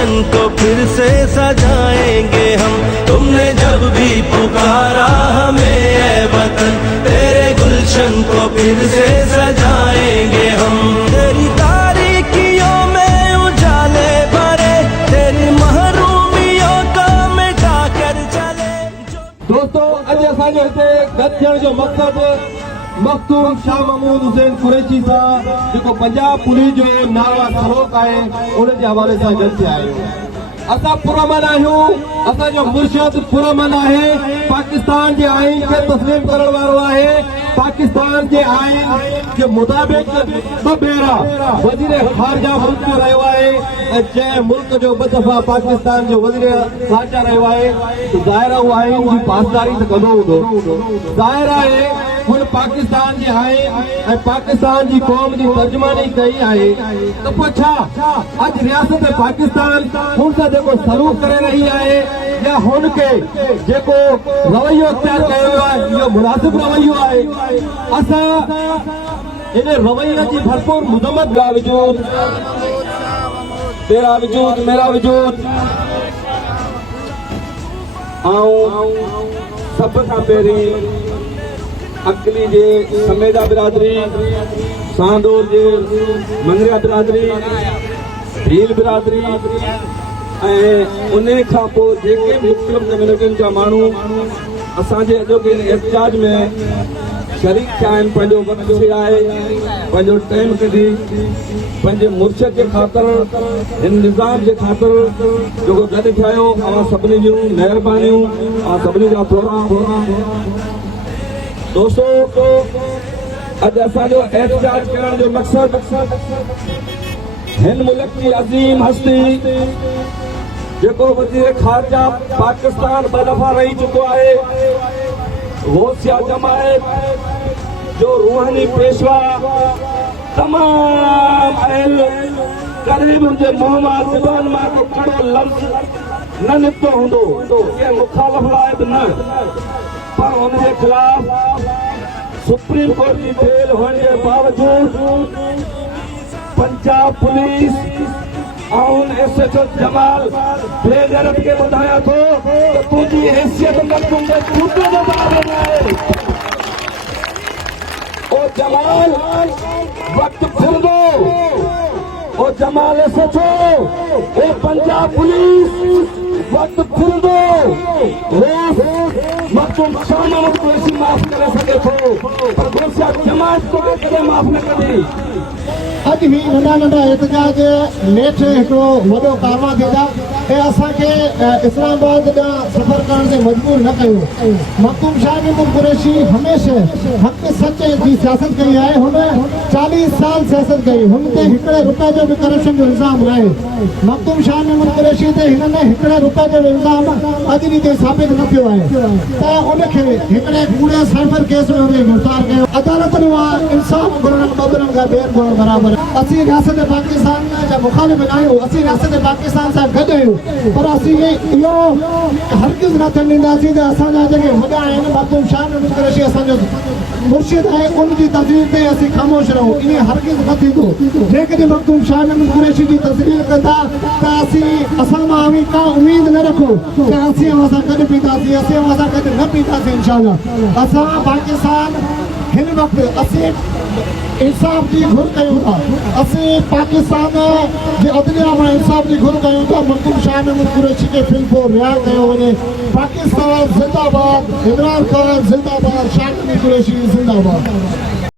गुलशन को फिर से सजाएंगे हम। तुमने जब भी पुकारा हमें ए वतन, तेरे गुलशन को फिर से सजाएंगे हम। तेरी तारीकियों में उजाले भरे, तेरी महरूमियों को मिटा कर चले। दोस्तों, अॼु असांजो हिते गॾु थियण जो मक़सदु मखदूम शाह महमूद हुसैन कुरैशी सां जेको पंजाब पुलिस जो नाला सरोक आहे उन जे हवाले सां गॾु थिया आहियूं। असां पुरअमन आहियूं, असांजो मुर्शिद पुरअमन आहे, पाकिस्तान जे आइन खे तस्लीम करण वारो आहे। पाकिस्तान जे आइन जे मुताबिक़ ॿ भेरा वज़ीर ख़ारजा मुल्क जो रहियो आहे ऐं जंहिं मुल्क जो ॿ दफ़ा पाकिस्तान जो वज़ीर ख़ारजा रहियो आहे, ज़ाहिर आहे उहो आइन जी पासदारी त कंदो हूंदो। ज़ाहिर आहे हुन पाकिस्तान जे आइन ऐं पाकिस्तान जी क़ौम जी तर्जुमानी कई आहे, त पोइ छा अॼु रियासत पाकिस्तान हुन सां जेको सलूक करे रही आहे या हुनखे जेको रवैयो इख्तियार कयो वियो आहे इहो मुनासिब रवैयो आहे। असां इन रवैये जी भरपूर मज़म्मत का वजूद, तेरा वजूद मेरा वजूद, ऐं सभ खां पहिरीं अकली जे समेदा बिरादरी, सांदोर जे मंगरिया बिरादरी, भील बिरादरी ऐं उन खां पोइ जेके बि मुख़्तलिफ़ कम्यूनिटियुनि जा माण्हू असांजे अॼोके एहतिजाज में शरीक थिया आहिनि, पंहिंजो वक़्तु विराए, पंहिंजो टाइम कढी पंहिंजे मुर्शिद जे ख़ातिर, हिन निज़ाम जे ख़ातिर जेको गॾु थिया आहियो, अवां सभिनी जूं महिरबानियूं, अवां सभिनी जा प्रोग्राम। दोस्तों, अॼु असांजो एहतिजाज करण जो मक़सदु हिन मुल्क की अज़ीम हस्ती जेको वज़ीर ख़ारजा पाकिस्तान ॿ दफ़ा रही चुको आहे, गौसिया जमायत जो रूहानी पेशवा तमाम अहल कॾहिं बि हुनजे मुंहं मां ज़ुबान मां को कड़ो लफ़्ज़ न निकितो हूंदो, कंहिं मुखालिफ़ लाइ बि न, पर हुनजे ख़िलाफ़ सुप्रीम कोर्ट जी बेल हुअण जे बावजूदि पंजाब पुलिस ऐं SHO जमाल बेगैरत खे ॿुधायां थो त तुंहिंजी हैसियत न तुंहिंजे जूते जो बराबरि न आहे। ओ जमाल वक़्तु फिरंदो, ओ जमाल SHO, ओ पंजाब पुलिस वक़्तु फिरंदो, मखदूम शाह महमूद कुरैशी माफ़ करे सघे थो, पर गौसिया जमायत को कॾहिं माफ़ न कंदी। अॼु ही नंढा नंढा एहतिजाज नेठि हिकिड़ो वॾो कारवां थींदा ऐं असांखे इस्लामाबाद ॾांहुं सफ़र करण ते मजबूर न कयो। मखदूम शाह महमूद कुरैशी हमेशह हक़ सच जी सियासत कई आहे। हुन 40 साल सियासत कई, हुन ते हिकिड़े रुपए जो बि करप्शन जो इल्ज़ाम न आहे। मखदूम शाह महमूद कुरैशी ते हिन में हिकिड़े रुपए जो इल्ज़ाम अॼु ॾींहं ताईं साबित न थियो आहे, त उनखे हिकिड़े कूड़े साइबर केस में हुनखे गिरफ़्तार कयो। अदालत में इंसाफ़ घुरण ॿ खां ॿेर घुरण बराबरि। असीं रियासत पाकिस्तान जा मुखालिफ़ न आहियूं, असीं रियासत पाकिस्तान सां गॾु आहियूं, पर असीं इहो हरगिज़ न थियण ॾींदासीं त असांजा जेके वॾा आहिनि, मखदूम शाह महमूद कुरैशी असांजो मुर्शिद आहे, उनजी तस्वीर ते असीं ख़ामोश रहूं, ईअं हरगिज़ न थींदो। जेकॾहिं मखदूम शाह महमूद कुरैशी जी तस्वीर कंदा त असां मां का उमेद न रखो कि असीं अवां सां गॾु पीतासीं, असीं अवां सां गॾु न पीतासीं। इंशाअल्लाह असां पाकिस्तान हिन वक़्तु असीं इंसाफ़ जी घुर कयूं था, असीं पाकिस्तान जे अदलिया मां इंसाफ़ जी घुर कयूं था। मखदूम शाह महमूद कुरैशी खे फिल्म रिहा कयो वञे। पाकिस्तान ज़िंदाबाद, इमरान ख़ान ज़िंदाबाद, शाह महमूद कुरैशी ज़िंदाबाद।